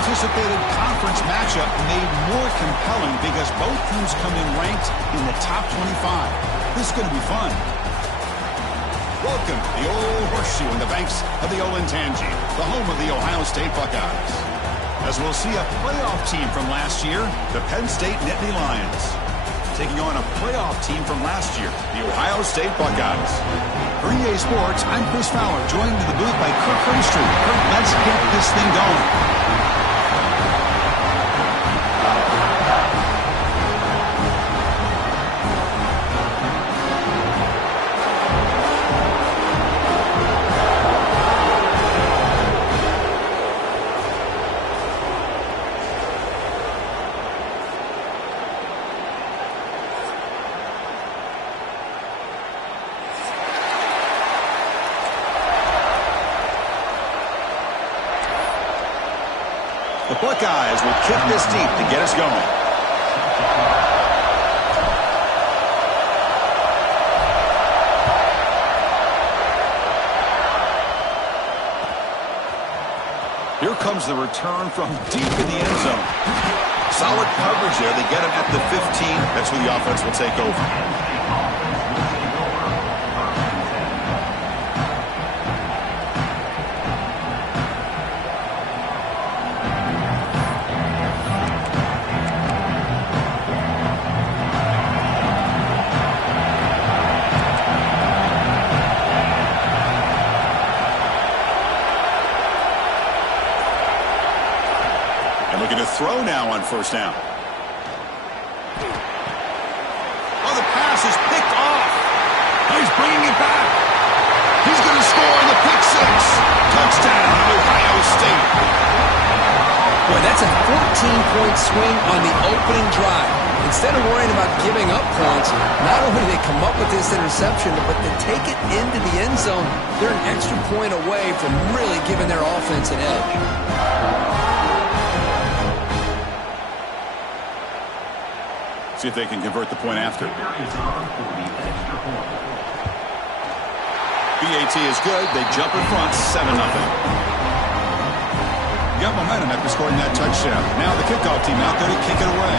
anticipated conference matchup made more compelling because both teams come in ranked in the top 25. This is going to be fun. Welcome to the old horseshoe on the banks of the Olentangy, the home of the Ohio State Buckeyes. As we'll see a playoff team from last year, the Penn State Nittany Lions, taking on a playoff team from last year, the Ohio State Buckeyes. For EA Sports, I'm Chris Fowler, joined in the booth by Kirk Freestreet. Kirk, let's get this thing going. The Buckeyes will kick this deep to get us going. Here comes the return from deep in the end zone. Solid coverage there. They get him at the 15. That's who the offense will take over. Looking to throw now on first down. Oh, the pass is picked off. He's bringing it back. He's going to score in the pick six. Touchdown, Ohio State. Boy, that's a 14-point swing on the opening drive. Instead of worrying about giving up points, not only do they come up with this interception, but they take it into the end zone. They're an extra point away from really giving their offense an edge. See if they can convert the point after. BAT is good. They jump in front, 7-0. Got momentum after scoring that touchdown. Now the kickoff team out there to kick it away.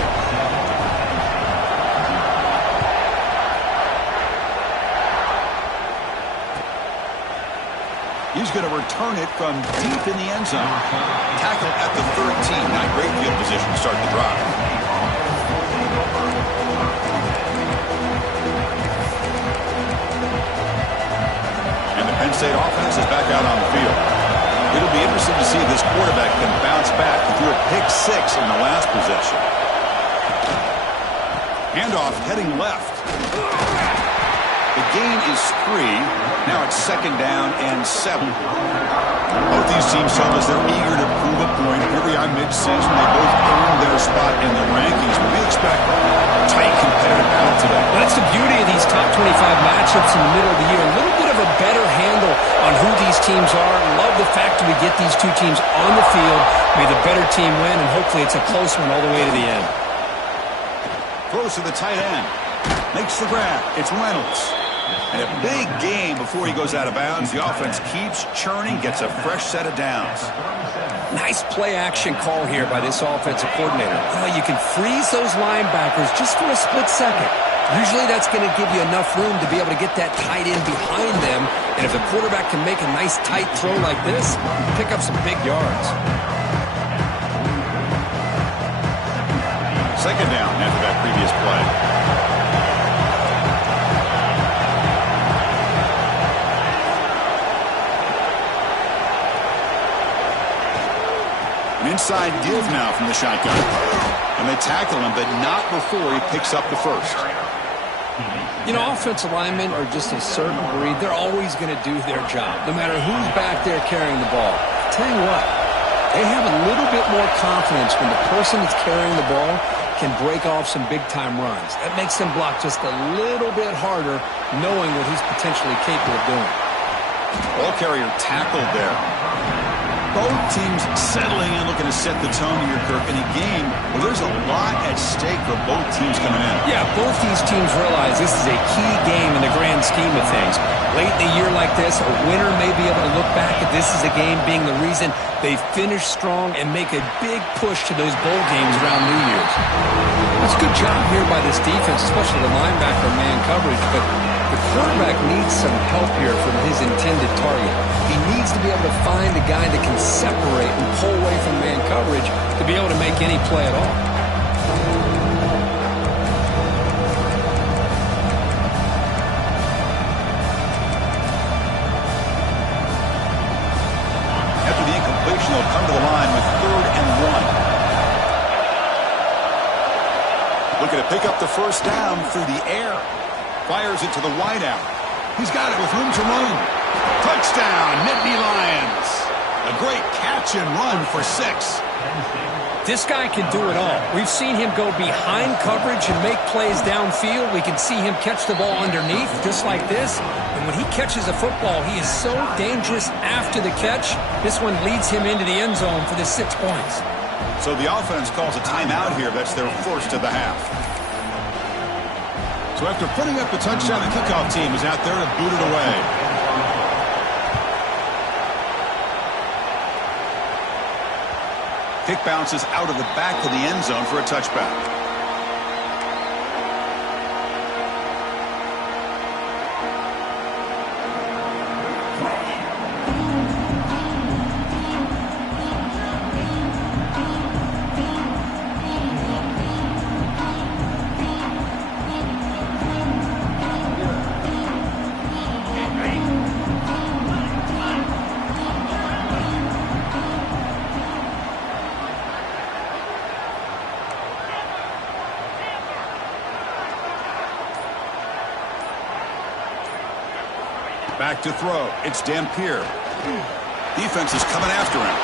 He's going to return it from deep in the end zone. Tackle at the 13. Not great field position to start the drive. Penn State offense is back out on the field. It'll be interesting to see if this quarterback can bounce back. He threw a pick six in the last possession. Handoff heading left. The gain is 3. Now it's 2nd down and 7. Both these teams tell us they're eager to prove a point. Here we are mid-season. They both earned their spot in the rankings. But we expect a tight, competitive battle today. Well, that's the beauty of these top 25 matchups in the middle of the year. A little bit of a better handle on who these teams are. Love the fact that we get these two teams on the field. May the better team win, and hopefully it's a close one all the way to the end. Throws to the tight end. Makes the grab. It's Reynolds. And a big game before he goes out of bounds. The offense keeps churning, gets a fresh set of downs. Nice play-action call here by this offensive coordinator. Well, you can freeze those linebackers just for a split second. Usually that's going to give you enough room to be able to get that tight end behind them. And if the quarterback can make a nice tight throw like this, pick up some big yards. 2nd down after that previous play. An inside give now from the shotgun. And they tackle him, but not before he picks up the first. You know, offensive linemen are just a certain breed. They're always going to do their job, no matter who's back there carrying the ball. I'll tell you what, they have a little bit more confidence when the person that's carrying the ball can break off some big-time runs. That makes them block just a little bit harder, knowing what he's potentially capable of doing. Ball carrier tackled there. Both teams settling in, looking to set the tone here, Kirk, in a game where there's a lot at stake for both teams coming in. Yeah, both these teams realize this is a key game in the grand scheme of things. Late in a year like this, a winner may be able to look back at this as a game being the reason they finish strong and make a big push to those bowl games around New Year's. That's a good job here by this defense, especially the linebacker man coverage, but the quarterback needs some help here from his intended target. He needs to be able to find a guy that can separate and pull away from man coverage to be able to make any play at all. After the incompletion, they'll come to the line with 3rd and 1. Looking to pick up the first down through the air. Fires it to the wideout. He's got it with room to run. Touchdown, Nittany Lions. A great catch and run for 6. This guy can do it all. We've seen him go behind coverage and make plays downfield. We can see him catch the ball underneath, just like this. And when he catches a football, he is so dangerous after the catch. This one leads him into the end zone for the 6 points. So the offense calls a timeout here. That's their first of the half. So after putting up the touchdown, the kickoff team is out there to boot it away. Kick bounces out of the back of the end zone for a touchback. Back to throw. It's Dampier. Defense is coming after him.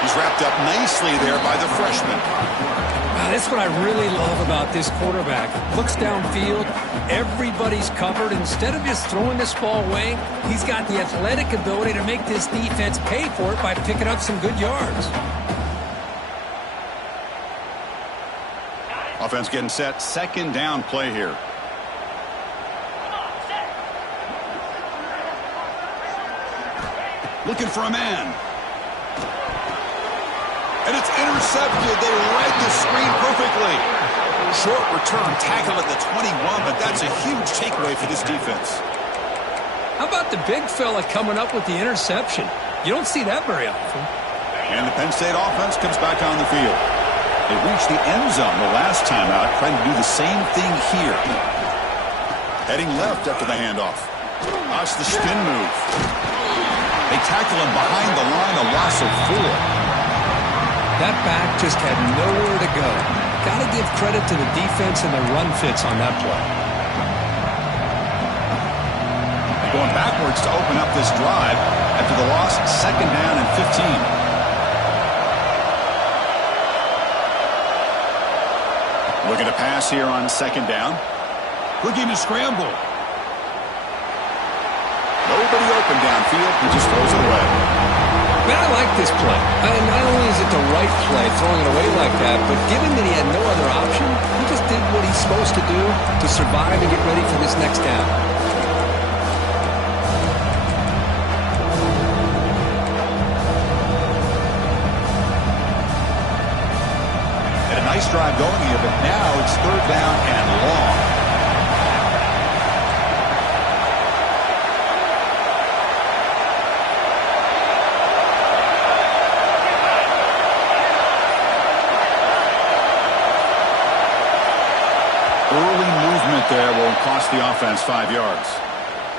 He's wrapped up nicely there by the freshman. Now, that's what I really love about this quarterback. Looks downfield. Everybody's covered. Instead of just throwing this ball away, he's got the athletic ability to make this defense pay for it by picking up some good yards. Offense getting set. Second down play here. Looking for a man. And it's intercepted. They read the screen perfectly. Short return tackle at the 21, but that's a huge takeaway for this defense. How about the big fella coming up with the interception? You don't see that very often. And the Penn State offense comes back on the field. They reached the end zone the last time out, trying to do the same thing here. Heading left after the handoff. Watch the spin move. They tackle him behind the line, a loss of 4. That back just had nowhere to go. Got to give credit to the defense and the run fits on that play. Going backwards to open up this drive after the loss, second down and 15. Looking to pass here on second down. Looking to scramble. Nobody open downfield. He just throws it away. Man, I like this play. Not only is it the right play, throwing it away like that, but given that he had no other option, he just did what he's supposed to do to survive and get ready for this next down. Had a nice drive going here, but now it's third down and long. There will cost the offense 5 yards.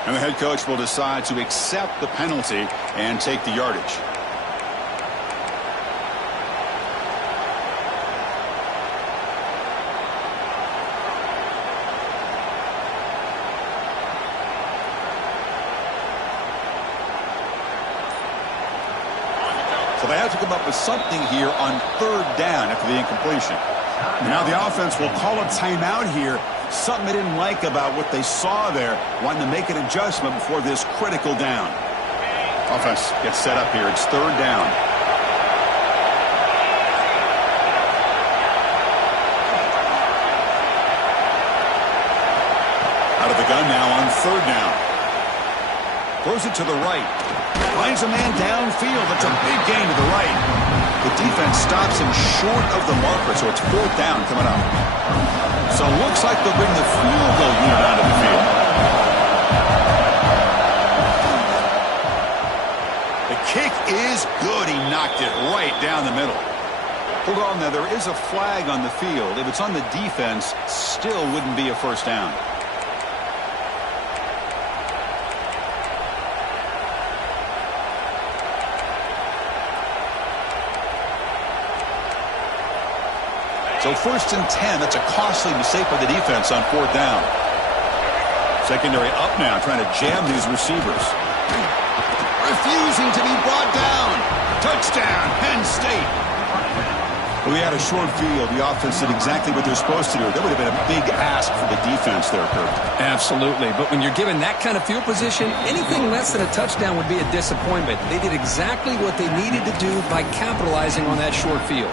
And the head coach will decide to accept the penalty and take the yardage. So they have to come up with something here on third down after the incompletion. Now the offense will call a timeout here. Something they didn't like about what they saw there, wanting to make an adjustment before this critical down. Offense gets set up here. It's third down. Out of the gun now on third down. Throws it to the right. Finds a man downfield. That's a big gain to the right. The defense stops him short of the marker, so it's fourth down coming up. So it looks like they'll bring the field goal unit onto the field. The kick is good. He knocked it right down the middle. Hold on there. There is a flag on the field. If it's on the defense, still wouldn't be a first down. So first and 10, that's a costly mistake by the defense on fourth down. Secondary up now, trying to jam these receivers. Refusing to be brought down. Touchdown, Penn State. We had a short field. The offense did exactly what they're supposed to do. That would have been a big ask for the defense there, Kurt. Absolutely. But when you're given that kind of field position, anything less than a touchdown would be a disappointment. They did exactly what they needed to do by capitalizing on that short field.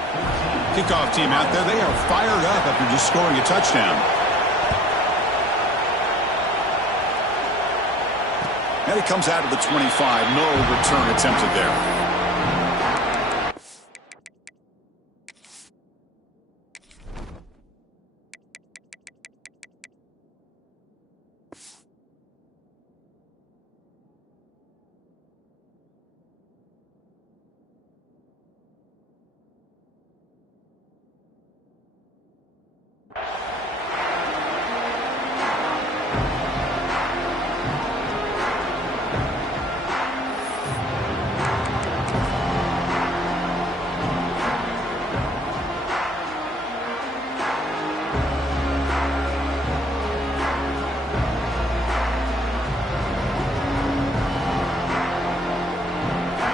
Kickoff team out there, they are fired up after just scoring a touchdown. And it comes out of the 25. No return attempted there.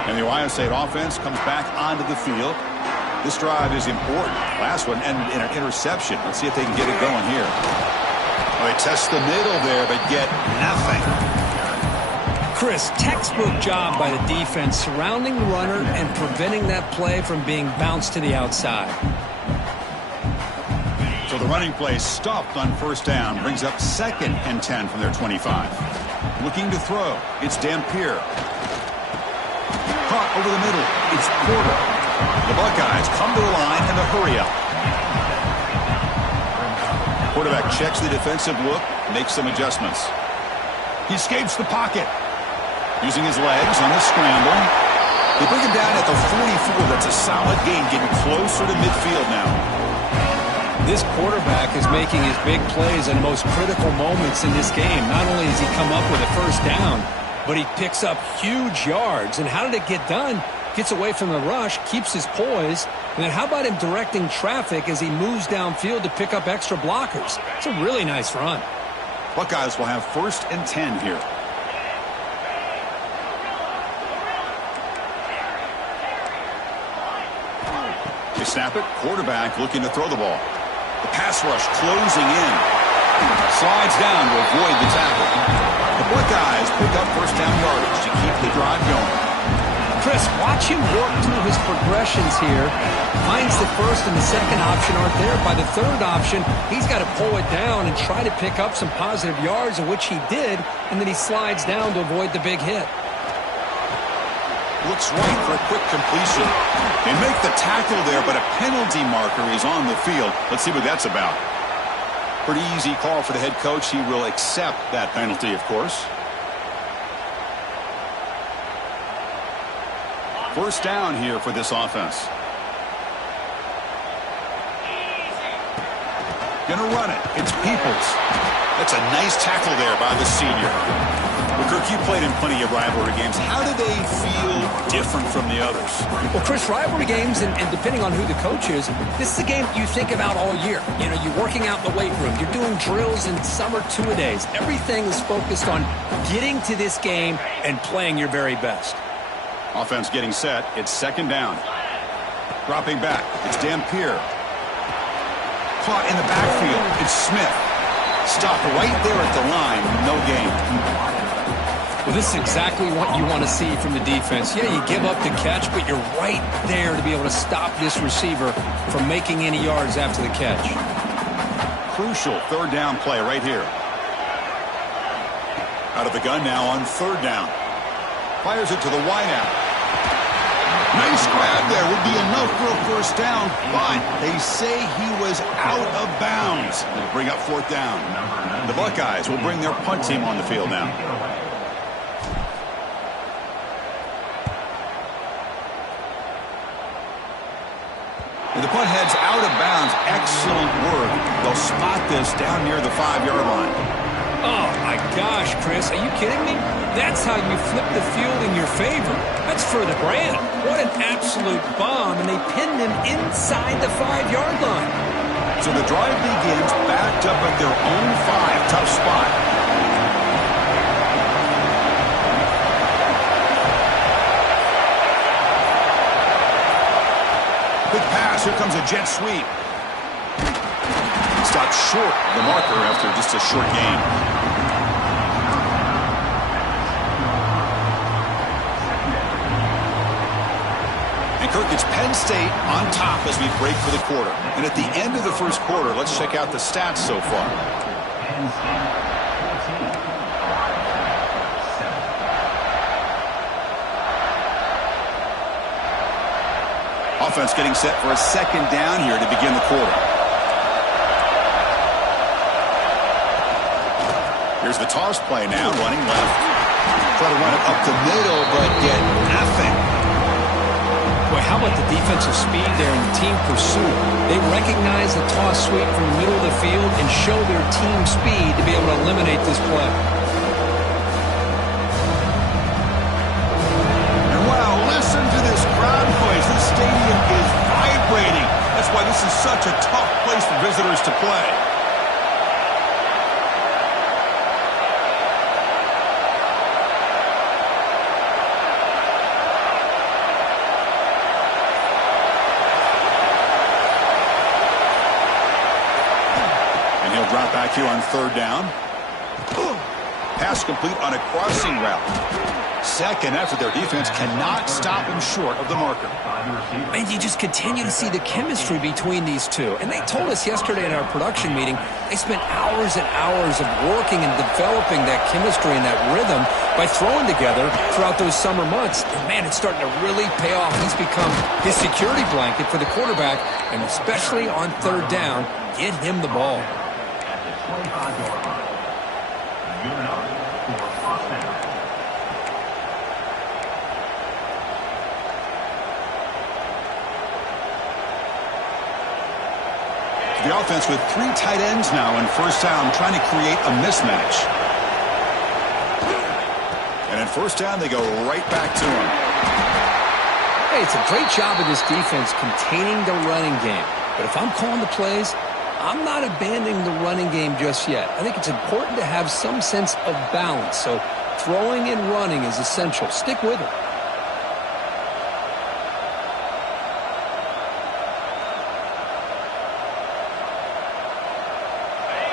And the Ohio State offense comes back onto the field. This drive is important. Last one ended in an interception. Let's see if they can get it going here. Well, they test the middle there, but get nothing. Chris, textbook job by the defense surrounding the runner and preventing that play from being bounced to the outside. So the running play stopped on first down. Brings up second and 10 from their 25. Looking to throw. It's Dampier. Caught over the middle. It's Porter. The Buckeyes come to the line in the hurry up. Quarterback checks the defensive look, makes some adjustments. He escapes the pocket. Using his legs on the scramble. They bring him down at the 44. That's a solid gain, getting closer to midfield now. This quarterback is making his big plays in the most critical moments in this game. Not only has he come up with a first down, but he picks up huge yards. And how did it get done? Gets away from the rush, keeps his poise, and then how about him directing traffic as he moves downfield to pick up extra blockers? It's a really nice run. Buckeyes will have first and 10 here. They snap it. Quarterback looking to throw the ball. The pass rush closing in. Slides down to avoid the tackle. The Buckeyes pick up first down yardage to keep the drive going. Chris, watch him work through his progressions here. Finds the first and the second option aren't there. By the third option, he's got to pull it down and try to pick up some positive yards, of which he did, and then he slides down to avoid the big hit. Looks right for a quick completion. They make the tackle there, but a penalty marker is on the field. Let's see what that's about. Pretty easy call for the head coach. He will accept that penalty, of course. First down here for this offense. Gonna run it. It's Peoples. That's a nice tackle there by the senior. Well, Kirk, you played in plenty of rivalry games. How do they feel different from the others? Well, Chris, rivalry games, and depending on who the coach is, this is a game you think about all year. You know, you're working out in the weight room. You're doing drills in summer two-a-days. Everything is focused on getting to this game and playing your very best. Offense getting set. It's second down. Dropping back. It's Dampier. Caught in the backfield. It's Smith. Stopped right there at the line. No gain. Well, this is exactly what you want to see from the defense. Yeah, you give up the catch, but you're right there to be able to stop this receiver from making any yards after the catch. Crucial third down play right here. Out of the gun now on third down. Fires it to the wideout. Nice grab there. Would be enough for a first down, but they say he was out of bounds. It'll bring up fourth down. The Buckeyes will bring their punt team on the field now. And the punt heads out of bounds. Excellent work. They'll spot this down near the 5-yard line. Oh, my gosh, Chris. Are you kidding me? That's how you flip the field in your favor. That's for the brand. What an absolute bomb, and they pinned him inside the 5-yard line. So the drive begins backed up at their own 5. Tough spot. Quick pass. Here comes a jet sweep. Stopped short of the marker after just a short game. And Kirk, it's Penn State on top as we break for the quarter. And at the end of the first quarter, let's check out the stats so far. Offense getting set for a second down here to begin the quarter. Here's the toss play now, running left. Try to run it up the middle, but get nothing. Boy, how about the defensive speed there in the team pursuit? They recognize the toss sweep from the middle of the field and show their team speed to be able to eliminate this play. And wow, listen to this crowd noise. This stadium is vibrating. That's why this is such a tough place for visitors to play. Drop back here on third down. Pass complete on a crossing route. Second effort, their defense cannot stop him short of the marker. And you just continue to see the chemistry between these two. And they told us yesterday in our production meeting, they spent hours and hours of working and developing that chemistry and that rhythm by throwing together throughout those summer months. And man, it's starting to really pay off. He's become his security blanket for the quarterback, and especially on third down, get him the ball. 25-yard line. Good enough for a first down. The offense with 3 tight ends now in first down, trying to create a mismatch. And in first down, they go right back to him. Hey, it's a great job of this defense containing the running game. But if I'm calling the plays, I'm not abandoning the running game just yet. I think it's important to have some sense of balance. So throwing and running is essential. Stick with it.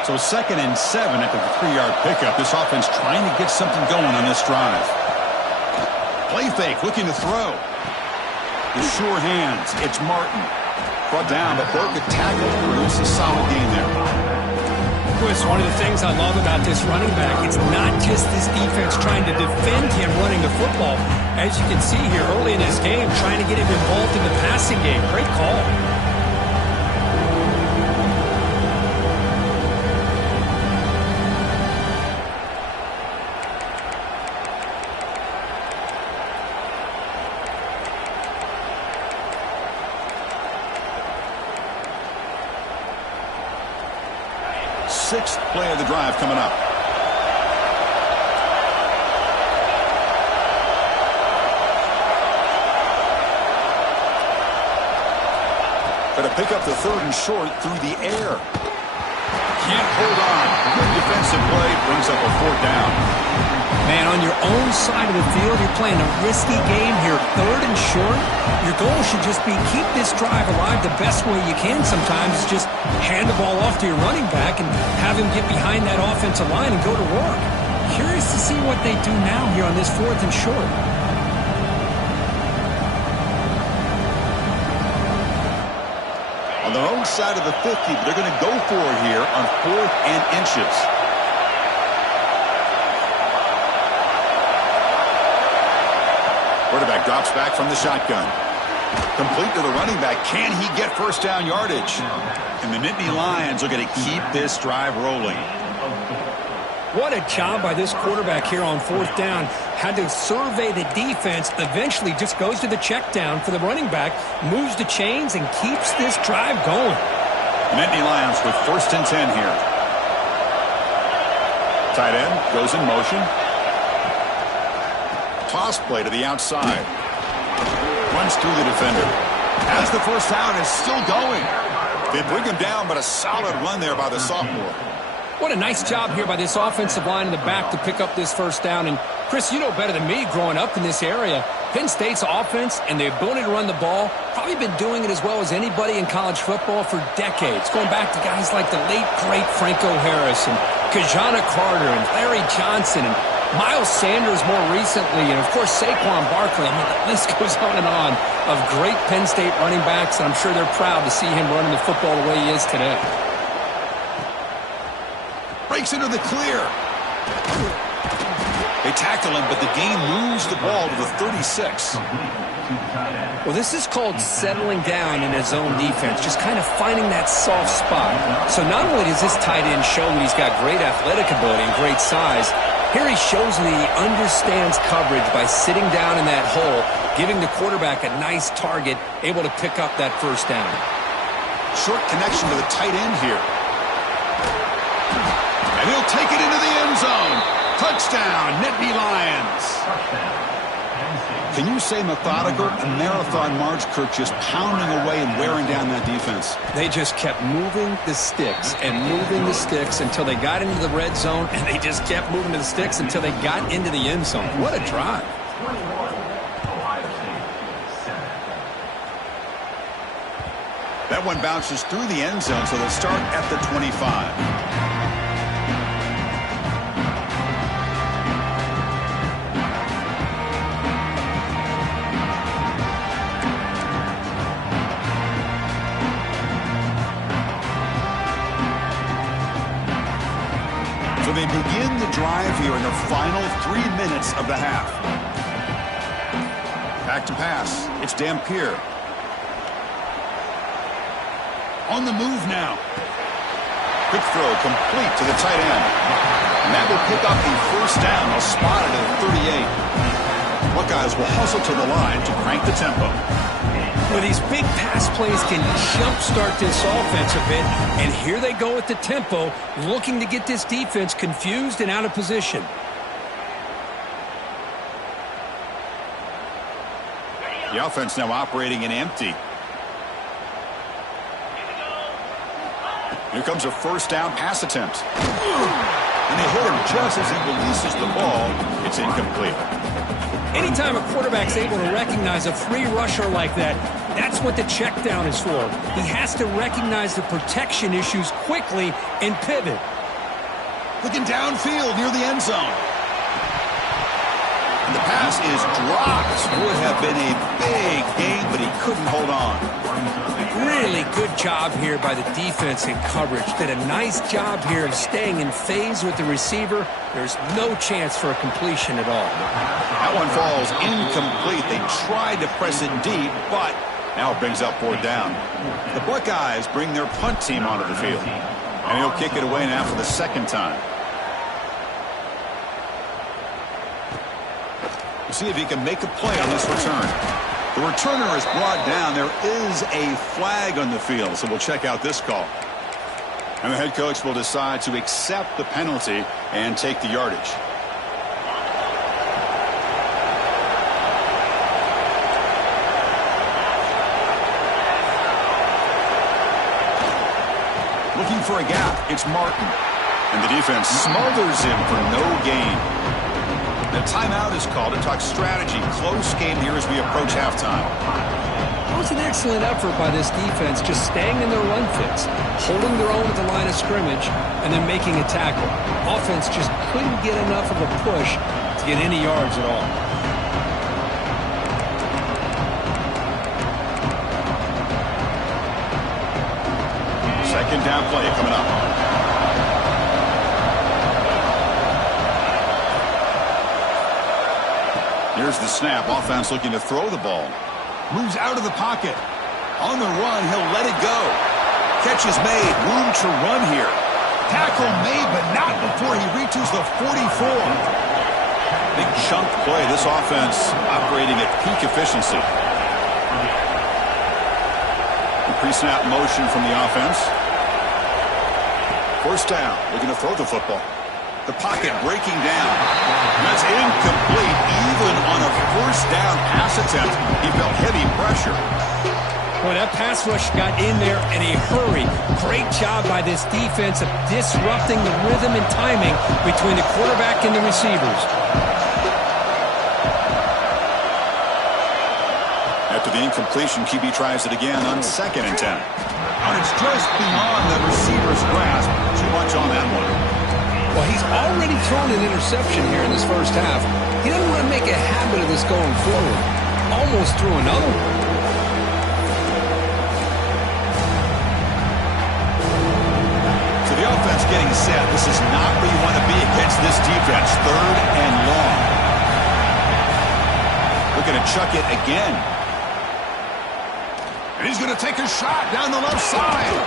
So 2nd and 7 at the 3-yard pickup. This offense trying to get something going on this drive. Play fake, looking to throw. With sure hands, it's Martin. Brought down, but broke a tackle to produce a solid gain there. Chris, one of the things I love about this running back, it's not just this defense trying to defend him running the football. As you can see here early in this game, trying to get him involved in the passing game. Great call. Sixth play of the drive coming up. Got to pick up the 3rd and short through the air. Can't hold on. Good defensive play brings up a 4th down. Man, on your own side of the field, you're playing a risky game here. 3rd and short. Your goal should just be keep this drive alive the best way you can sometimes. Is just hand the ball off to your running back and have him get behind that offensive line and go to work. Curious to see what they do now here on this 4th and short. On their own side of the 50, but they're going to go for it here on 4th and inches. drops back from the shotgun. Complete to the running back. Can he get first down yardage? And the Nittany Lions are going to keep this drive rolling. What a job by this quarterback here on fourth down. Had to survey the defense, eventually just goes to the check down for the running back, moves the chains, and keeps this drive going. The Nittany Lions with 1st and 10 here. Tight end goes in motion. Toss play to the outside. Runs through the defender. As the first down is still going. They bring him down, but a solid run there by the sophomore. What a nice job here by this offensive line in the back to pick up this first down. And, Chris, you know better than me growing up in this area, Penn State's offense and the ability to run the ball, probably been doing it as well as anybody in college football for decades, going back to guys like the late, great Franco Harris and Kajana Carter and Larry Johnson and Miles Sanders more recently, and, of course, Saquon Barkley. I mean, the list goes on and on of great Penn State running backs, and I'm sure they're proud to see him running the football the way he is today. Breaks into the clear. They tackle him, but the gain moves the ball to the 36. Well, this is called settling down in his own defense, just kind of finding that soft spot. So not only does this tight end show that he's got great athletic ability and great size, here he shows that he understands coverage by sitting down in that hole, giving the quarterback a nice target, able to pick up that first down. Short connection to the tight end here. And he'll take it into the end zone. Touchdown, Nittany Lions. Can you say methodical? A marathon march, Kirk, just pounding away and wearing down that defense. They just kept moving the sticks and moving the sticks until they got into the red zone, and they just kept moving the sticks until they got into the end zone. What a drive. That one bounces through the end zone, so they'll start at the 25. They begin the drive here in the final 3 minutes of the half. Back to pass. It's Dampier. On the move now. Quick throw complete to the tight end. And that will pick up the first down. They'll spot it at 38. Buckeyes will hustle to the line to crank the tempo. Well, these big pass plays can jumpstart this offense a bit, and here they go at the tempo, looking to get this defense confused and out of position. The offense now operating in empty. Here comes a first down pass attempt. And they hit him just as he releases the ball. It's incomplete. Anytime a quarterback's able to recognize a free rusher like that, that's what the check down is for. He has to recognize the protection issues quickly and pivot. Looking downfield near the end zone. And the pass is dropped. Would have been a big gain, but he couldn't hold on. Really good job here by the defense in coverage. Did a nice job here of staying in phase with the receiver. There's no chance for a completion at all. That one falls incomplete. They tried to press it deep, but now it brings up 4th down. The Buckeyes bring their punt team onto the field. And he'll kick it away now for the second time. We'll see if he can make a play on this return. The returner is brought down. There is a flag on the field, so we'll check out this call. And the head coach will decide to accept the penalty and take the yardage. Looking for a gap, it's Martin. And the defense smothers him for no gain. The timeout is called to talk strategy. Close game here as we approach halftime. It was an excellent effort by this defense, just staying in their run fits, holding their own at the line of scrimmage, and then making a tackle. Offense just couldn't get enough of a push to get any yards at all. Second down play coming up. Here's the snap. Offense looking to throw the ball. Moves out of the pocket. On the run, he'll let it go. Catch is made. Room to run here. Tackle made, but not before he reaches the 44. Big chunk play. This offense operating at peak efficiency. Pre-snap motion from the offense. First down. Looking to throw the football. The pocket breaking down. That's incomplete. Even on a first down pass attempt, he felt heavy pressure. Boy, that pass rush got in there in a hurry. Great job by this defense of disrupting the rhythm and timing between the quarterback and the receivers. After the incompletion, QB tries it again on 2nd and 10. And it's just beyond the receiver's grasp. Too much on that one. Well, he's already thrown an interception here in this first half. He doesn't want to make a habit of this going forward. Almost threw another one. So the offense getting set. This is not where you want to be against this defense. 3rd and long. Looking to chuck it again. And he's going to take a shot down the left side.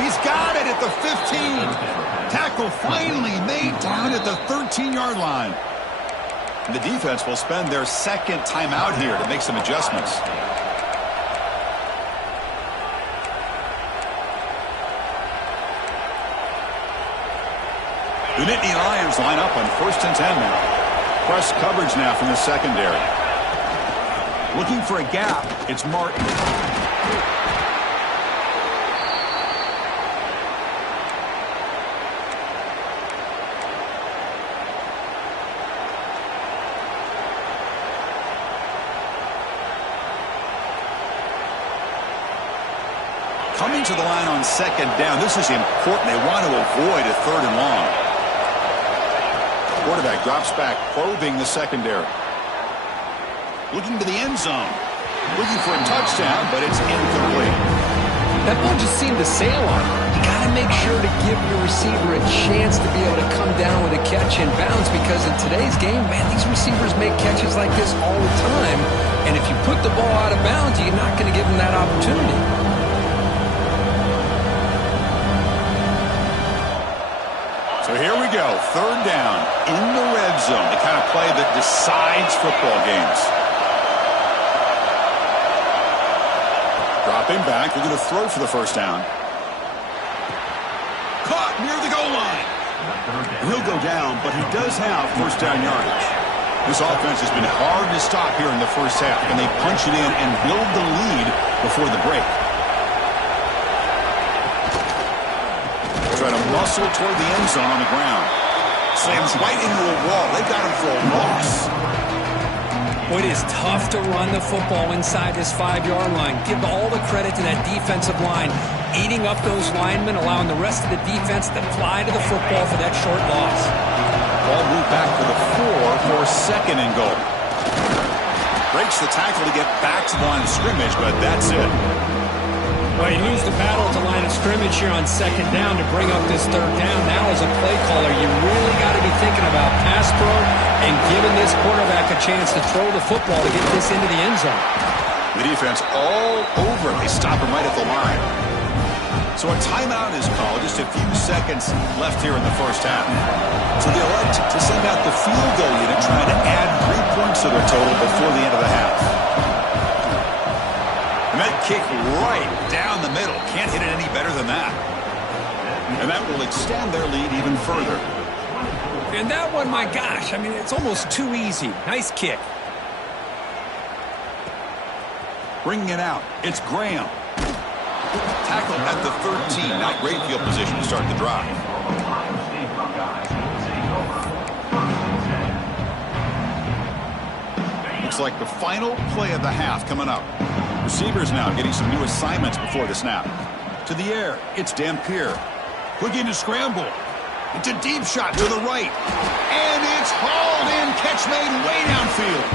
He's got it at the 15. Tackle finally made down at the 13-yard line. And the defense will spend their 2nd timeout here to make some adjustments. The Nittany Lions line up on 1st and 10 now. Press coverage now from the secondary. Looking for a gap. It's Martin. Coming to the line on 2nd down. This is important. They want to avoid a 3rd and long. Quarterback drops back, probing the secondary. Looking to the end zone. Looking for a touchdown, but it's incomplete. That ball just seemed to sail on him. You got to make sure to give your receiver a chance to be able to come down with a catch and bounce, because in today's game, man, these receivers make catches like this all the time. And if you put the ball out of bounds, you're not going to give them that opportunity. So here we go, 3rd down in the red zone, the kind of play that decides football games. Dropping back, they're going to throw for the first down. Caught near the goal line. He'll go down, but he does have first down yardage. This offense has been hard to stop here in the first half, and they punch it in and build the lead before the break. Trying to muscle toward the end zone on the ground. Slams right into a wall. They've got him for a loss. Well, it is tough to run the football inside this 5-yard line. Give all the credit to that defensive line, eating up those linemen, allowing the rest of the defense to fly to the football for that short loss. Ball moved back to the 4 for 2nd and goal. Breaks the tackle to get back to the line of scrimmage, but that's it. Well, you lose the battle at the line of scrimmage here on 2nd down to bring up this 3rd down. Now, as a play caller, you really got to be thinking about pass pro and giving this quarterback a chance to throw the football to get this into the end zone. The defense all over him. They stop him right at the line. So a timeout is called. Just a few seconds left here in the first half. So they elect to send out the field goal unit, trying to add 3 points to their total before the end of the half. And that kick right down the middle. Can't hit it any better than that. And that will extend their lead even further. And that one, my gosh, I mean, it's almost too easy. Nice kick. Bringing it out, it's Graham. Tackle at the 13. Not great field position to start the drive. Looks like the final play of the half coming up. Receivers now getting some new assignments before the snap. To the air, it's Dampier. Looking to scramble. It's a deep shot to the right. And it's hauled in. Catch made way downfield.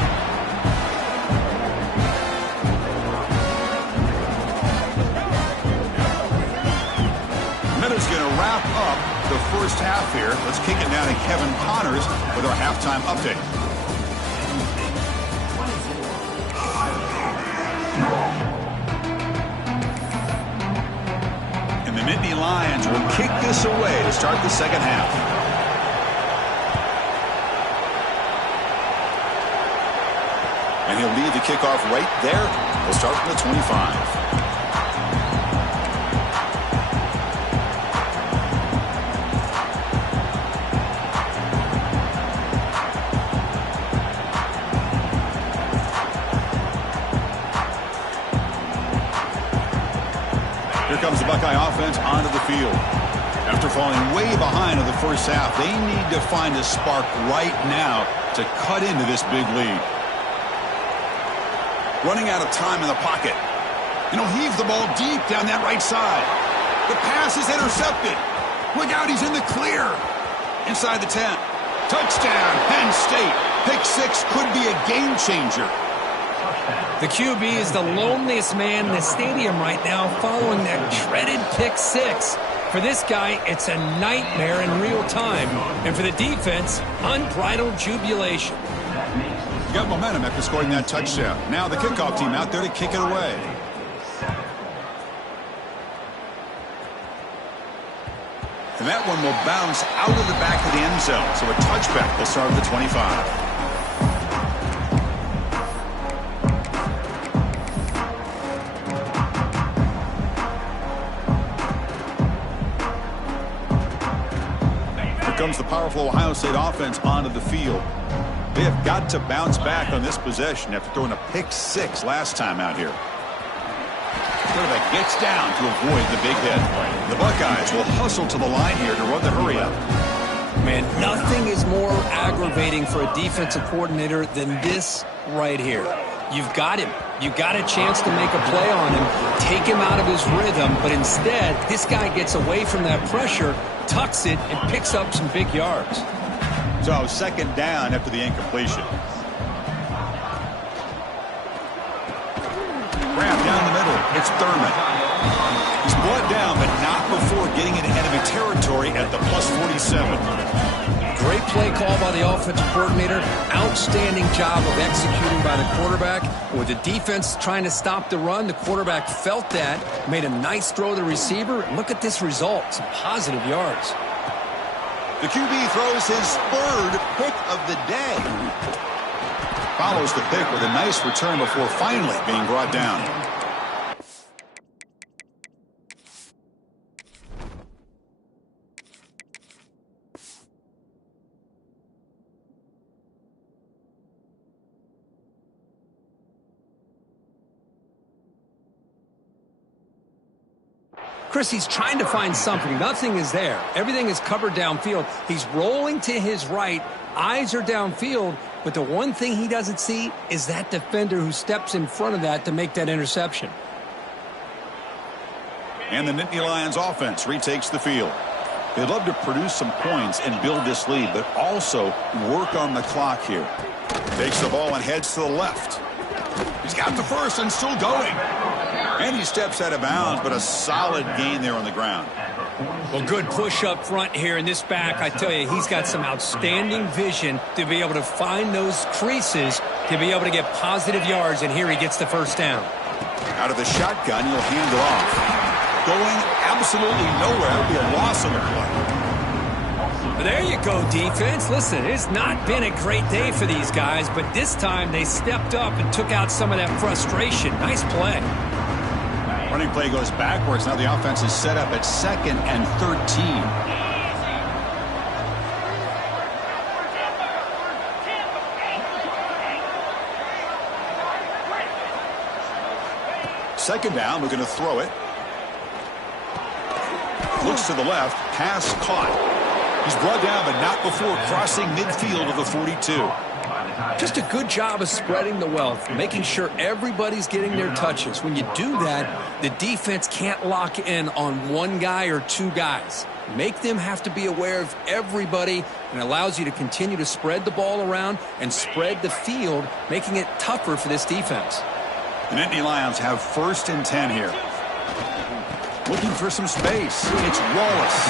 Miller's going to wrap up the first half here. Let's kick it down to Kevin Connors with our halftime update. Lions will kick this away to start the second half. And he'll lead the kickoff right there. We'll start from the 25. Here comes the Buckeye offense onto the field. After falling way behind in the first half, they need to find a spark right now to cut into this big lead. Running out of time in the pocket. And he'll heave the ball deep down that right side. The pass is intercepted. Look out, he's in the clear. Inside the 10. Touchdown, Penn State. Pick 6 could be a game changer. The QB is the loneliest man in the stadium right now following that dreaded pick 6. For this guy, it's a nightmare in real time. And for the defense, unbridled jubilation. You got momentum after scoring that touchdown. Now the kickoff team out there to kick it away. And that one will bounce out of the back of the end zone. So a touchback will start at the 25. Comes the powerful Ohio State offense onto the field. They have got to bounce back on this possession after throwing a pick 6 last time out here. Quarterback gets down to avoid the big hit. The Buckeyes will hustle to the line here to run the hurry up. Man, nothing is more aggravating for a defensive coordinator than this right here. You've got him. You got a chance to make a play on him, take him out of his rhythm, but instead, this guy gets away from that pressure, tucks it, and picks up some big yards. So, second down after the incompletion. Grab down the middle. It's Thurman. He's brought down, but not before getting into enemy territory at the plus 47. Great play call by the offensive coordinator. Outstanding job of executing by the quarterback. With the defense trying to stop the run, the quarterback felt that, made a nice throw to the receiver. And look at this result. Some positive yards. The QB throws his third pick of the day. Follows the pick with a nice return before finally being brought down. Chris, he's trying to find something. Nothing is there. Everything is covered downfield. He's rolling to his right. Eyes are downfield. But the one thing he doesn't see is that defender who steps in front of that to make that interception. And the Nittany Lions offense retakes the field. They'd love to produce some points and build this lead, but also work on the clock here. Takes the ball and heads to the left. He's got the first and still going. And he steps out of bounds, but a solid gain there on the ground. Well, good push up front here in this back. I tell you, he's got some outstanding vision to be able to find those creases, to be able to get positive yards, and here he gets the first down. Out of the shotgun, he'll hand it off. Going absolutely nowhere. That would be a loss on the play. There you go, defense. Listen, it's not been a great day for these guys, but this time they stepped up and took out some of that frustration. Nice play. Running play goes backwards. Now the offense is set up at 2nd and 13. Second down, we're going to throw it. Looks to the left, pass caught. He's brought down, but not before crossing midfield of the 42. Just a good job of spreading the wealth, making sure everybody's getting their touches. When you do that, the defense can't lock in on one guy or two guys. Make them have to be aware of everybody, and allows you to continue to spread the ball around and spread the field, making it tougher for this defense. The Nittany Lions have 1st and 10 here. Looking for some space. It's Wallace.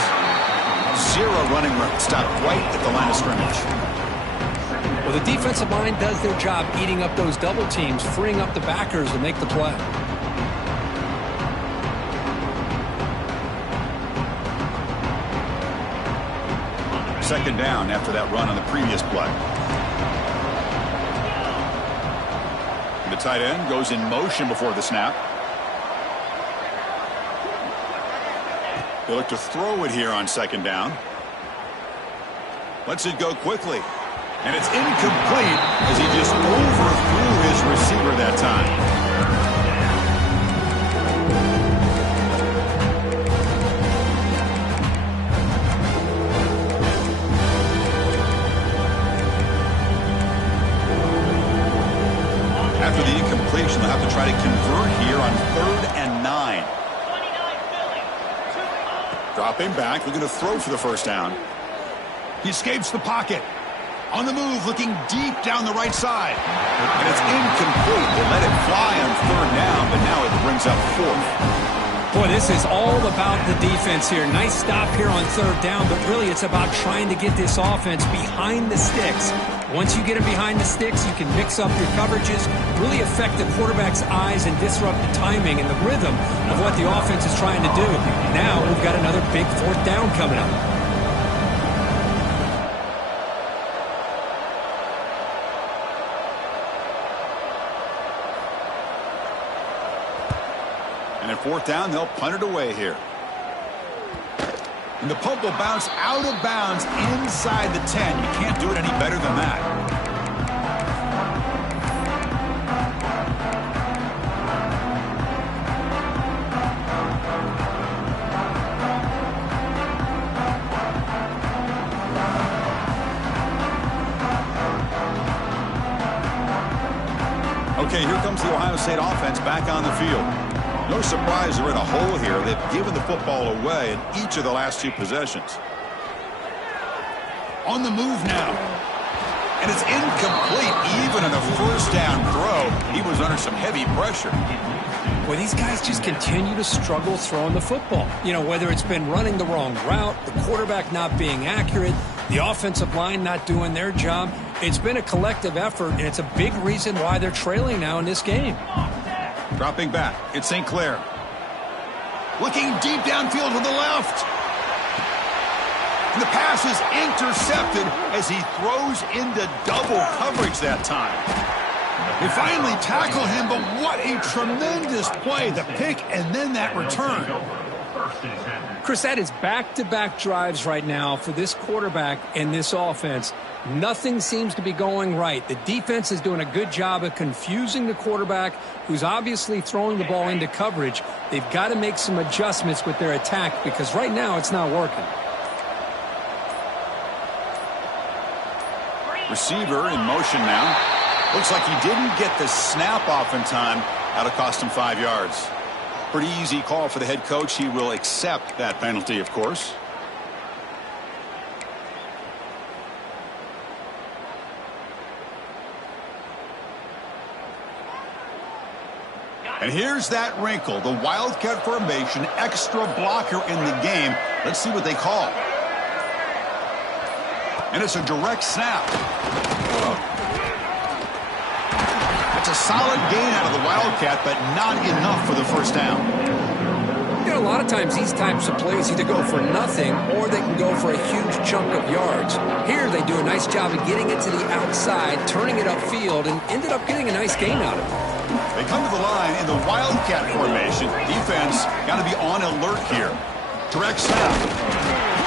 0 running room. Stopped right at the line of scrimmage. Well, the defensive line does their job eating up those double teams, freeing up the backers to make the play. Second down after that run on the previous play. The tight end goes in motion before the snap. They look to throw it here on second down. Lets it go quickly. And it's incomplete as he just overthrew his receiver that time. After the incompletion, they'll have to try to convert here on 3rd and 9. Dropping back, looking to throw for the first down. He escapes the pocket. On the move, looking deep down the right side. And it's incomplete. They let it fly on 3rd down, but now it brings up 4th. Boy, this is all about the defense here. Nice stop here on 3rd down, but really it's about trying to get this offense behind the sticks. Once you get them behind the sticks, you can mix up your coverages, really affect the quarterback's eyes and disrupt the timing and the rhythm of what the offense is trying to do. Now we've got another big 4th down coming up. And at 4th down, they'll punt it away here. And the punt will bounce out of bounds inside the 10. You can't do it any better than that. Okay, here comes the Ohio State offense back on the field. No surprise they're in a hole here. They've given the football away in each of the last 2 possessions. On the move now. And it's incomplete. Even in a 1st down throw, he was under some heavy pressure. Well, these guys just continue to struggle throwing the football. You know, whether it's been running the wrong route, the quarterback not being accurate, the offensive line not doing their job. It's been a collective effort, and it's a big reason why they're trailing now in this game. Dropping back, it's St. Clair. Looking deep downfield to the left. And the pass is intercepted as he throws into double coverage that time. They finally tackle him, but what a tremendous play. The pick and then that return. Chris, that is back-to-back drives right now for this quarterback and this offense. Nothing seems to be going right. The defense is doing a good job of confusing the quarterback, who's obviously throwing the ball into coverage. They've got to make some adjustments with their attack because right now it's not working. Receiver in motion now. Looks like he didn't get the snap off in time. That'll cost him 5 yards. Pretty easy call for the head coach. He will accept that penalty, of course. And here's that wrinkle, the Wildcat formation, extra blocker in the game. Let's see what they call. And it's a direct snap. It's a solid gain out of the Wildcat, but not enough for the first down. You know, a lot of times these types of plays either go for nothing or they can go for a huge chunk of yards. Here they do a nice job of getting it to the outside, turning it upfield, and ended up getting a nice gain out of it. They come to the line in the Wildcat formation. Defense got to be on alert here. Direct snap.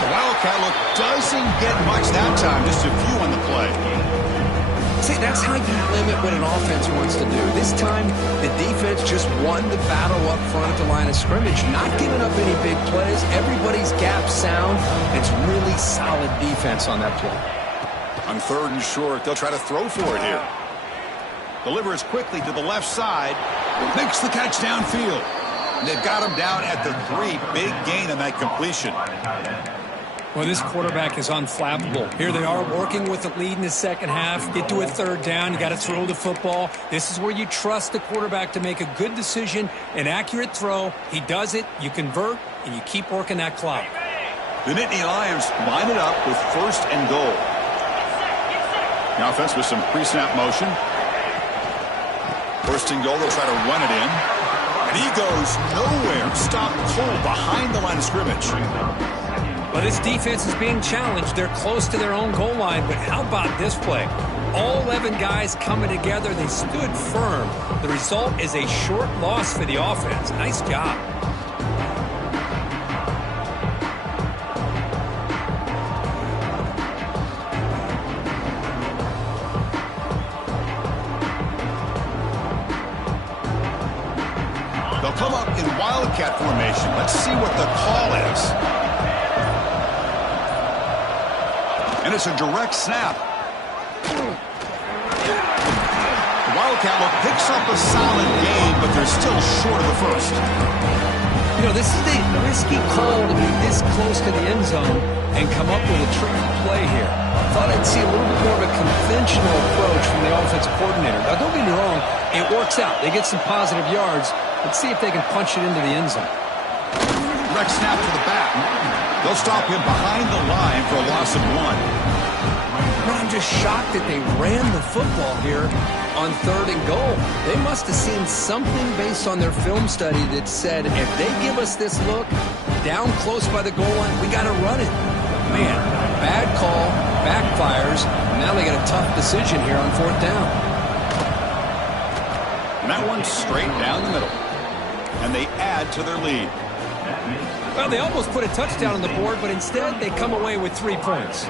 The Wildcat look doesn't get much that time, just a few on the play. See, that's how you limit what an offense wants to do. This time, the defense just won the battle up front at the line of scrimmage, not giving up any big plays. Everybody's gap sound. It's really solid defense on that play. On 3rd and short, they'll try to throw for it here. Delivers quickly to the left side. Makes the catch downfield. They've got him down at the 3. Big gain on that completion. Well, this quarterback is unflappable. Here they are working with the lead in the second half. Get to a 3rd down. You got to throw the football. This is where you trust the quarterback to make a good decision, an accurate throw. He does it. You convert, and you keep working that clock. The Nittany Lions line it up with 1st and goal. The offense with some pre-snap motion. 1st and goal. They'll try to run it in. And he goes nowhere. Stopped cold behind the line of scrimmage. Well, this defense is being challenged. They're close to their own goal line, but how about this play? All 11 guys coming together. They stood firm. The result is a short loss for the offense. Nice job. They'll come up in wildcat formation. Let's see what the call is. And it's a direct snap. The wildcat look picks up a solid gain, but they're still short of the first. You know, this is a risky call to be this close to the end zone and come up with a tricky play here. Thought I'd see a little bit more of a conventional approach from the offensive coordinator. Now, don't get me wrong, it works out. They get some positive yards. Let's see if they can punch it into the end zone. Direct snap to the back. They'll stop him behind the line for a loss of 1. But I'm just shocked that they ran the football here on 3rd and goal. They must have seen something based on their film study that said, if they give us this look down close by the goal line, we got to run it. Man, bad call, backfires. Now they got a tough decision here on 4th down. And that one's straight down the middle. And they add to their lead. Well, they almost put a touchdown on the board, but instead they come away with 3 points.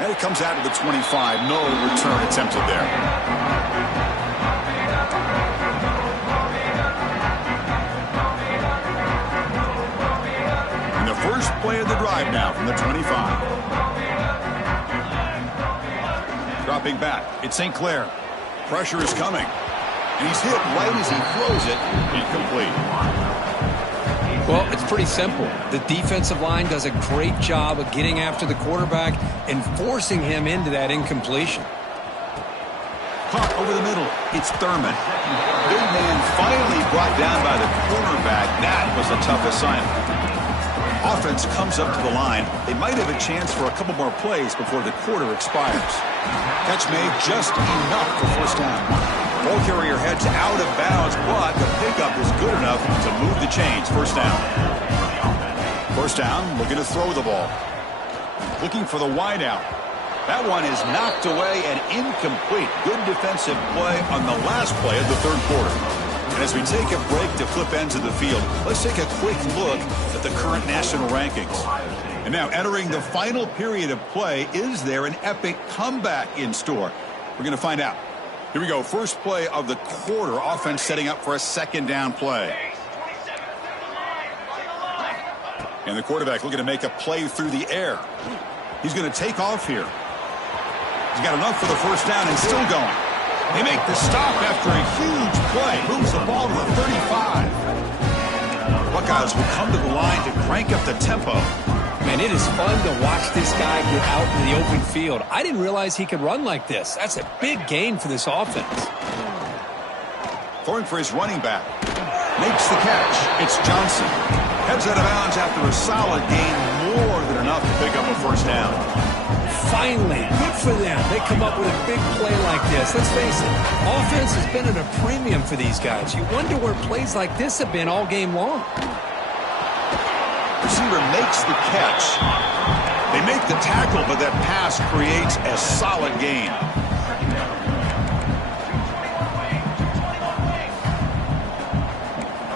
And it comes out to the 25. No return attempted there. And the first play of the drive now from the 25. Dropping back, it's St. Clair. Pressure is coming. And he's hit right as he throws it. Incomplete. Well, it's pretty simple. The defensive line does a great job of getting after the quarterback and forcing him into that incompletion. Caught over the middle. It's Thurman. Big man finally brought down by the cornerback. That was a tough assignment. Offense comes up to the line. They might have a chance for a couple more plays before the quarter expires. Catch made just enough for first down. Ball carrier heads out of bounds, but the pickup is good enough to move the chains. First down. First down, looking to throw the ball. Looking for the wideout. That one is knocked away and incomplete. Good defensive play on the last play of the 3rd quarter. And as we take a break to flip ends of the field, let's take a quick look at the current national rankings. And now entering the final period of play, is there an epic comeback in store? We're going to find out. Here we go. First play of the quarter. Offense setting up for a 2nd down play. And the quarterback looking to make a play through the air. He's going to take off here. He's got enough for the first down and still going. They make the stop after a huge play. Moves the ball to the 35. Buckeyes will come to the line to crank up the tempo. Man, it is fun to watch this guy get out in the open field. I didn't realize he could run like this. That's a big gain for this offense. Throwing for his running back. Makes the catch. It's Johnson. Heads out of bounds after a solid gain. More than enough to pick up a first down. Finally, good for them. They come up with a big play like this. Let's face it, offense has been at a premium for these guys. You wonder where plays like this have been all game long. Receiver makes the catch. They make the tackle, but that pass creates a solid gain.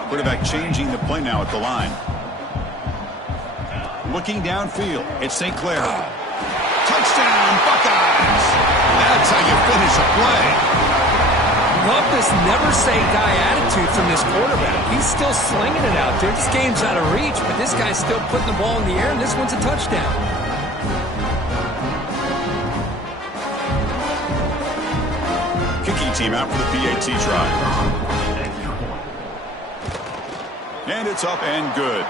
Quarterback changing the play now at the line. Looking downfield, it's St. Clair. Touchdown, Buckeyes! That's how you finish a play. Love this never-say-die attitude from this quarterback. He's still slinging it out there. This game's out of reach, but this guy's still putting the ball in the air, and this one's a touchdown. Kicking team out for the PAT try. And it's up and good.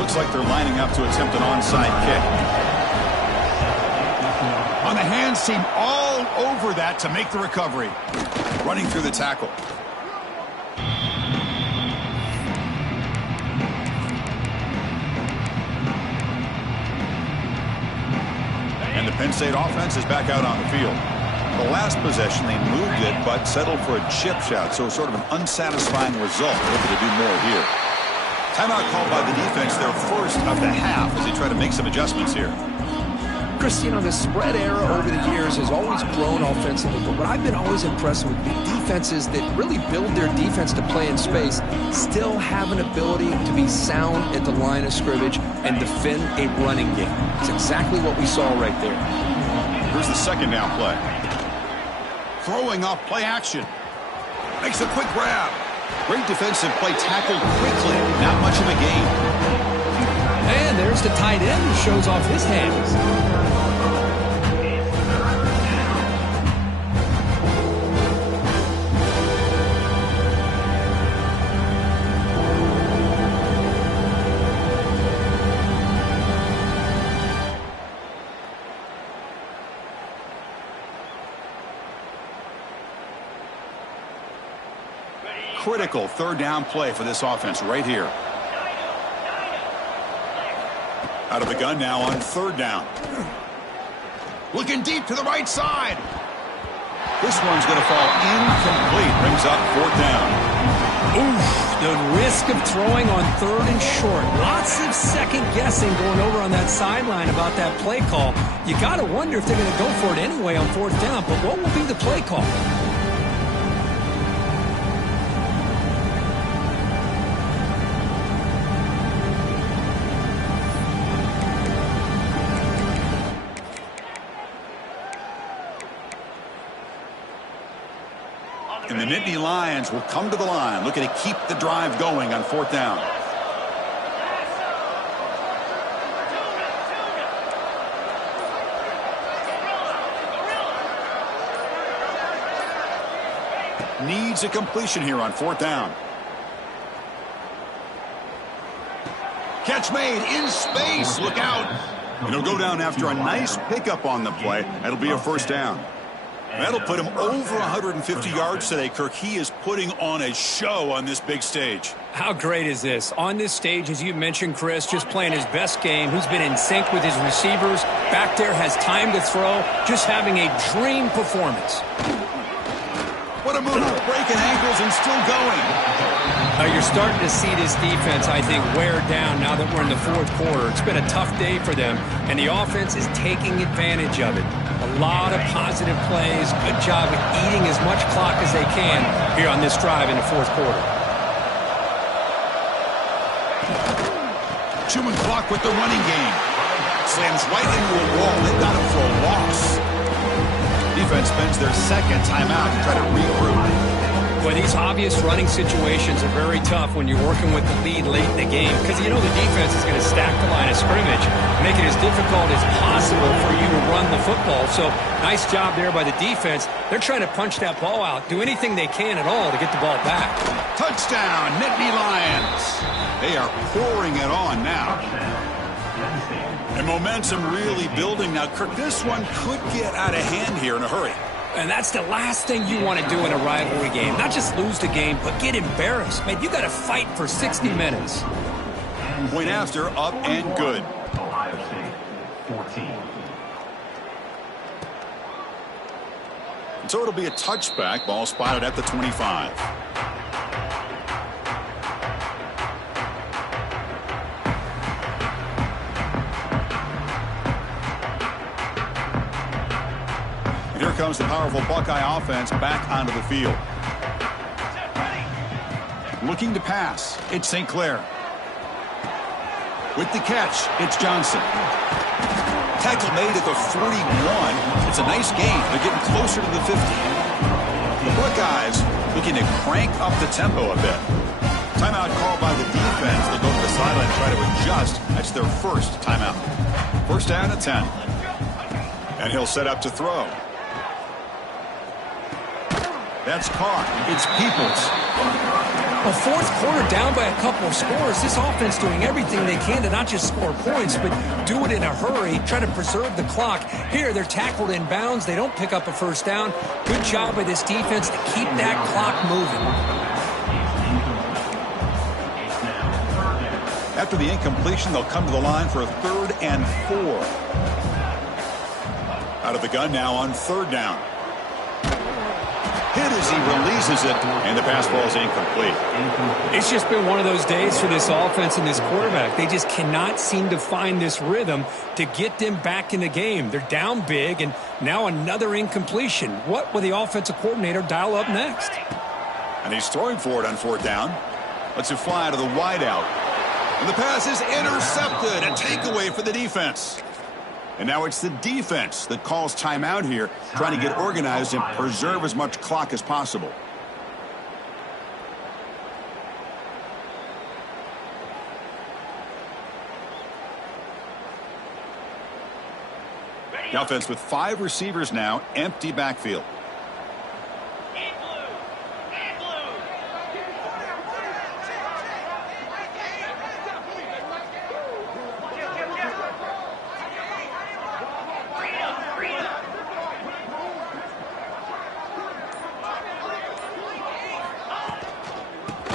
Looks like they're lining up to attempt an onside kick. On the hands team all over that to make the recovery. Running through the tackle. Penn State offense is back out on the field. The last possession, they moved it, but settled for a chip shot, so sort of an unsatisfying result. Looking to do more here. Timeout called by the defense, their first of the half, as they try to make some adjustments here. Chris, you know, the spread era over the years has always grown offensively, but what I've been always impressed with defenses that really build their defense to play in space still have an ability to be sound at the line of scrimmage and defend a running game. It's exactly what we saw right there. Here's the second down play. Throwing off play action. Makes a quick grab. Great defensive play, tackled quickly. Not much of a gain. And there's the tight end who shows off his hands. Critical third down play for this offense right here. Out of the gun now on third down. Looking deep to the right side. This one's going to fall incomplete. Brings up fourth down. Oof, the risk of throwing on third and short. Lots of second guessing going over on that sideline about that play call. You got to wonder if they're going to go for it anyway on fourth down. But what will be the play call? And the Nittany Lions will come to the line, looking to keep the drive going on fourth down. Needs a completion here on fourth down. Catch made in space. Look out. And he'll go down after a nice pickup on the play. That'll be a first down. That'll put him over 150 yards today, Kirk. He is putting on a show on this big stage. How great is this? On this stage, as you mentioned, Chris, just playing his best game. Who's been in sync with his receivers. Back there, has time to throw. Just having a dream performance. What a move. Breaking ankles and still going. You're starting to see this defense, I think, wear down now that we're in the fourth quarter. It's been a tough day for them, and the offense is taking advantage of it. A lot of positive plays. Good job of eating as much clock as they can here on this drive in the fourth quarter. Chewing clock with the running game. Slams right into a wall. They got him for a loss. Defense spends their second timeout to try to regroup. Boy, these obvious running situations are very tough when you're working with the lead late in the game because you know the defense is going to stack the line of scrimmage, make it as difficult as possible for you to run the football. So nice job there by the defense. They're trying to punch that ball out, do anything they can at all to get the ball back. Touchdown, Nittany Lions. They are pouring it on now. And momentum really building now. Kirk, this one could get out of hand here in a hurry. And that's the last thing you want to do in a rivalry game. Not just lose the game, but get embarrassed. Man, you got to fight for 60 minutes. Point after, up and good. Ohio State, 14. So it'll be a touchback. Ball spotted at the 25. Here comes the powerful Buckeye offense back onto the field. Looking to pass. It's St. Clair. With the catch, it's Johnson. Tackle made at the 41. It's a nice gain. They're getting closer to the 50. The Buckeyes looking to crank up the tempo a bit. Timeout called by the defense. They'll go to the sideline and try to adjust. That's their first timeout. First down at 10. And he'll set up to throw. That's caught. It's Peoples. A fourth quarter down by a couple of scores. This offense doing everything they can to not just score points, but do it in a hurry, try to preserve the clock. Here, they're tackled in bounds. They don't pick up a first down. Good job by this defense to keep that clock moving. After the incompletion, they'll come to the line for a 3rd and 4. Out of the gun now on 3rd down. Hit as he releases it, and the pass ball is incomplete. It's just been one of those days for this offense and this quarterback. They just cannot seem to find this rhythm to get them back in the game. They're down big, and now another incompletion. What will the offensive coordinator dial up next? And he's throwing for it on 4th down. Lets it fly to the wideout. And the pass is intercepted. A takeaway for the defense. And now it's the defense that calls timeout here, trying to get organized and preserve as much clock as possible. The offense with 5 receivers now, empty backfield.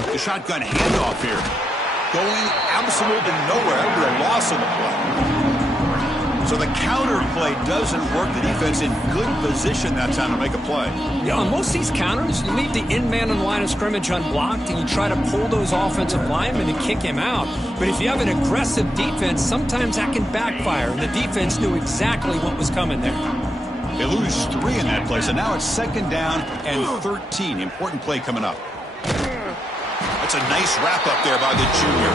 The shotgun handoff here. Going absolutely nowhere with a loss on the play. So the counter play doesn't work. The defense in good position that time to make a play. Yeah, on most of these counters, you leave the in-man on the line of scrimmage unblocked, and you try to pull those offensive linemen and kick him out. But if you have an aggressive defense, sometimes that can backfire, and the defense knew exactly what was coming there. They lose 3 in that play, so now it's 2nd down and 13. Important play coming up. That's a nice wrap-up there by the junior.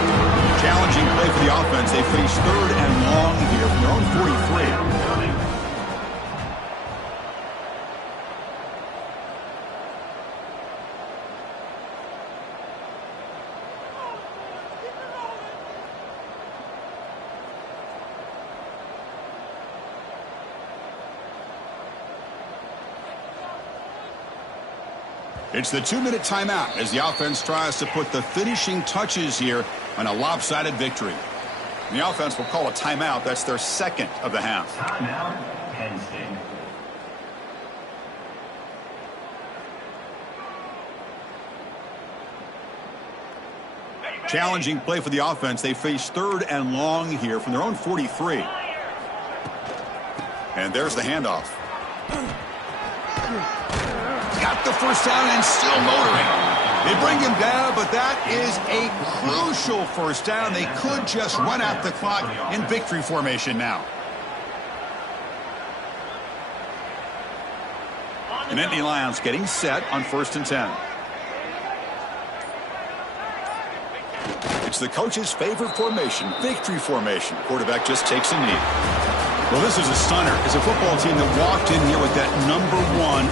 Challenging play for the offense. They face 3rd and long here from their own 43. It's the 2-minute timeout as the offense tries to put the finishing touches here on a lopsided victory. And the offense will call a timeout. That's their 2nd of the half. Timeout, Penn State. Challenging play for the offense. They face 3rd and long here from their own 43. And there's the handoff. Got the 1st down and still motoring. They bring him down, but that is a crucial 1st down. They could just run out the clock in victory formation now. And Nittany Lions getting set on 1st and 10. It's the coach's favorite formation, victory formation. Quarterback just takes a knee. Well, this is a stunner. It's a football team that walked in here with that #1